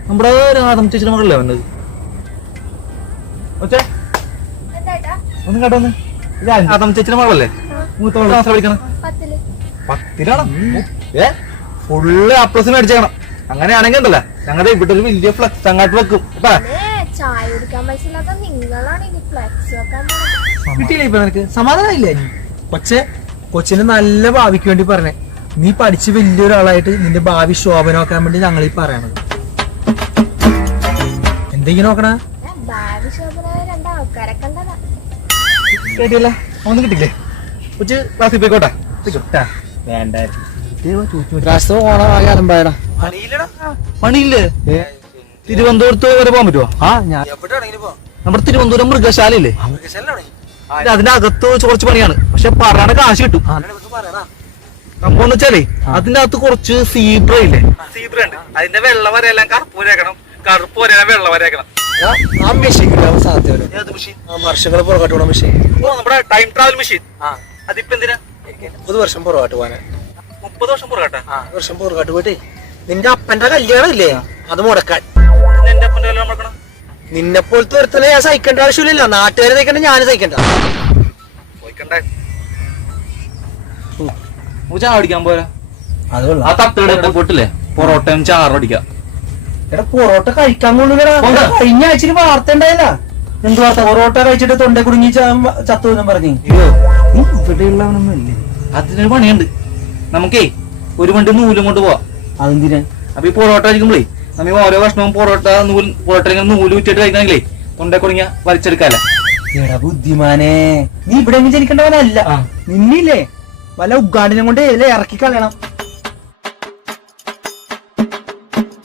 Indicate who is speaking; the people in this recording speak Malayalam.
Speaker 1: നമ്മുടെ രാധം ചേച്ചിയുടെ മകളല്ലേ വന്നത്? ഒന്നും കേട്ടോ ഒന്ന്. രാധം ചേച്ചിയുടെ മകളല്ലേ? മൂത്തോളം ക്ലാസ് പഠിക്കണം. 10ലാണ്. ഫുള്ള് A+ മേടിച്ചേക്കണം. അങ്ങനെയാണെങ്കിൽ ഉണ്ടല്ലോ ഞങ്ങളുടെ ഇവിടെ ഒരു വലിയ ഫ്ലക്സ് അങ്ങോട്ട് വെക്കും. കിട്ടിയില്ലേ ഇപ്പൊ നിനക്ക്? സമാധാനമില്ലേ?
Speaker 2: പക്ഷെ കൊച്ചിന് നല്ല ഭാവിക്ക് വേണ്ടി പറഞ്ഞേ. നീ പഠിച്ച് വലിയൊരാളായിട്ട് നിന്റെ ഭാവി ശോഭനമാക്കാൻ വേണ്ടി ഞങ്ങൾ ഈ പറയണത്. എന്തെങ്കിലും നോക്കണ
Speaker 1: കേട്ടില്ല? ഒന്നും കിട്ടില്ലേ? കൊച്ച് ക്ലാസ്സിൽ പോയിക്കോട്ടെ.
Speaker 2: വേണ്ട
Speaker 1: പണിയില്ലേ? തിരുവനന്തപുരത്ത് വരെ പോകാൻ പറ്റുമോ? നമ്മുടെ തിരുവനന്തപുരം മൃഗശാലയില്ലേ, അതിന്റെ അകത്ത് കുറച്ച് പണിയാണ്. പക്ഷെ പറയണ കാശ് കിട്ടും. സംഭവം എന്ന് വെച്ചാലേ അതിന്റെ അകത്ത് കുറച്ച് സീബ്ര ഇല്ലേ, സീബ്ര ഉണ്ട്. അതിന്റെ വെള്ള വരയെല്ലാം കറുപ്പ് വരേക്കണം, കറുപ്പ് വരയെല്ലാം വെള്ള വരേക്കണം.
Speaker 2: വർഷങ്ങൾ പുറകോട്ട് പോണ മെഷീൻ,
Speaker 1: നമ്മുടെ ടൈം ട്രാവൽ മെഷീൻ. അതിപ്പോ എന്തിനാ?
Speaker 2: 30 വർഷം പുറകോട്ട് പോകാൻ.
Speaker 1: 30 വർഷം പുറകോട്ടെ?
Speaker 2: വർഷം പുറകോട്ട് പോയിട്ട് നിന്റെ അപ്പന്റെ കല്യാണം ഇല്ലേ അത് മുടക്കാൻ.
Speaker 1: എന്റെ അപ്പന്റെ കല്യാണം മുടക്കണം?
Speaker 2: നിന്നെ പോലത്തെ ഒരുത്തനെ ഞാൻ സഹിക്കേണ്ട ആവശ്യമില്ല. നാട്ടുകാരെ സഹിക്കണ്ട, ഞാൻ സഹിക്കണ്ട.
Speaker 1: ചായ അടിക്കാൻ പോരാ? ആ തട്ടുകട പോട്ടില്ലേ പൊറോട്ടയും ചാറും അടിക്കാം.
Speaker 2: എടാ പൊറോട്ട കഴിക്കാൻ കൊള്ളില്ലടാ. കഴിഞ്ഞ ആഴ്ച വാർത്ത ഉണ്ടായില്ല? എന്ത് വാർത്ത? പൊറോട്ട കഴിച്ചിട്ട് തൊണ്ട കുടുങ്ങി ചത്തു എന്നും പറഞ്ഞു.
Speaker 1: ഇവിടെയുള്ളവനൊന്നുമില്ലേ? അതിനൊരു പണിയുണ്ട്. നമുക്കേ ഒരു വണ്ടി നൂലും കൊണ്ട് പോവാം.
Speaker 2: അതെന്തിനാ?
Speaker 1: അപ്പൊ ഈ പൊറോട്ട കഴിക്കുമ്പോഴേ നമ്മ ഓരോ ഭക്ഷണവും പൊറോട്ട നൂല് വിറ്റിട്ട് കഴിക്കണമെങ്കിലേ തൊണ്ട കുടുങ്ങിയ വലിച്ചെടുക്കാല്ല.
Speaker 2: എടാ ബുദ്ധിമാനെ, നീ ഇവിടെ ജനിക്കേണ്ടവനല്ല. നിന്നില്ലേ വല്ല ഉഗാണ്ടിനെ കൊണ്ട് ഇറക്കി കളയണം.